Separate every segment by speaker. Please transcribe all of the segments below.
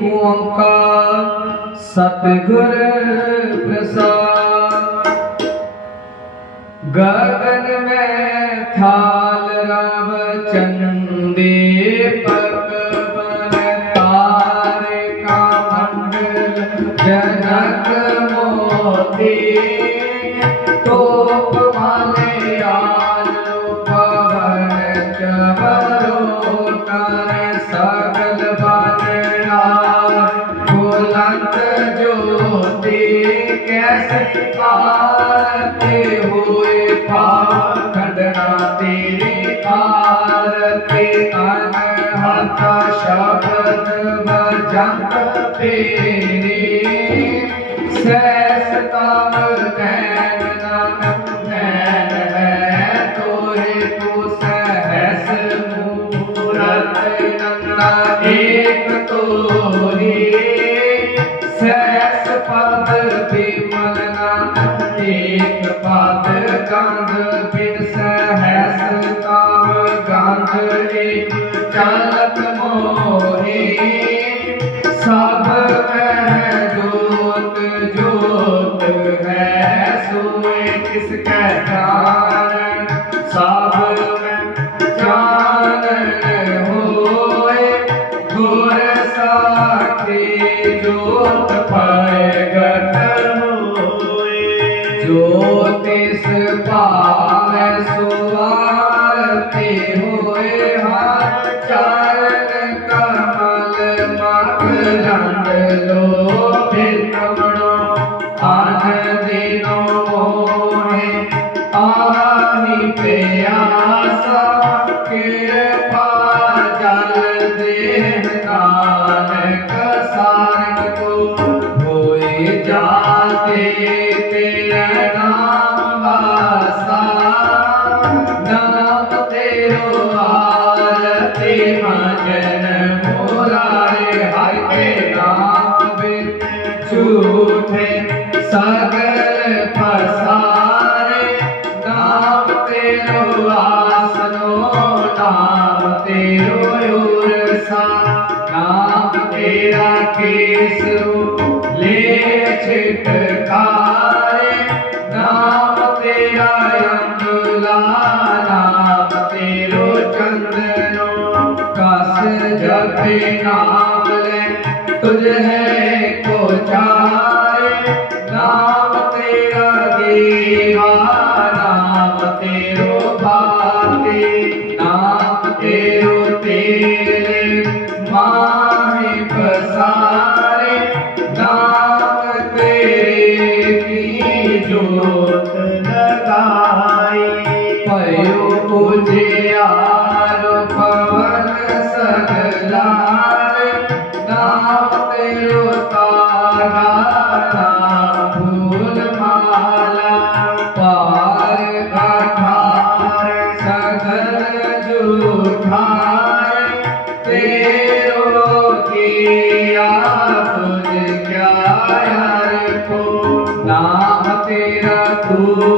Speaker 1: ओंकार सतगुर प्रसाद। गगन में थाल राम चंदे तारे का जनक मोती तो कैसे पारते हुए पाखंडना तेरी आरती अनहत शब्द भजन तेरी सैस तब नैन नानक नैन है तोरे को सहस मूरत नंदा एक पद गंध बिन सहस तब गंध, एक चालक मोहे। सब में जोत जोत है सोए किसके कारण सब में जानन होए, गुर साखी जोत ज्योतिष पाल सुवारते होए हर चरण कमल मकरंद लो कमणो आन दिनो मोहे आनि प्यासा झूठे सगल पसारे, नाम तेरो आसनो, नाम तेरो उरसा, नाम तेरा केसरो, ले छिटकारे, नाम तेरा अंगुला नाम तेरो चंदनो, कस जपे नाम ले, तुझ को चारे तेरो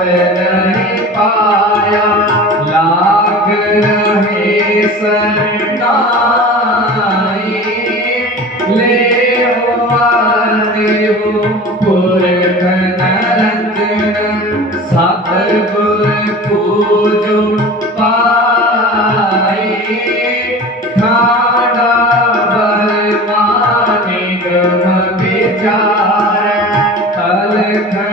Speaker 1: Amen.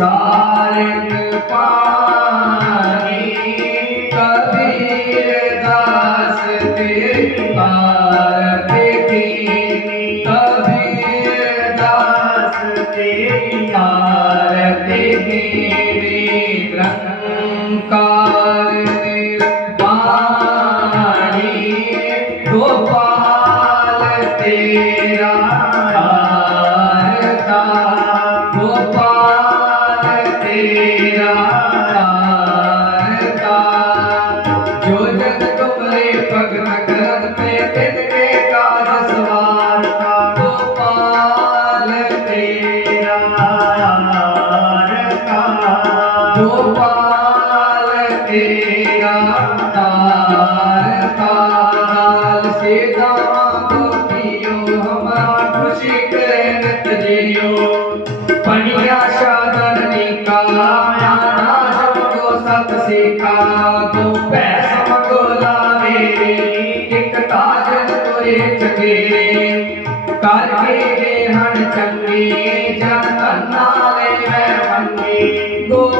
Speaker 1: સારે પાણી કર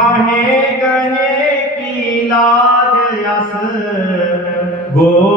Speaker 1: माहे गहे की लाज गो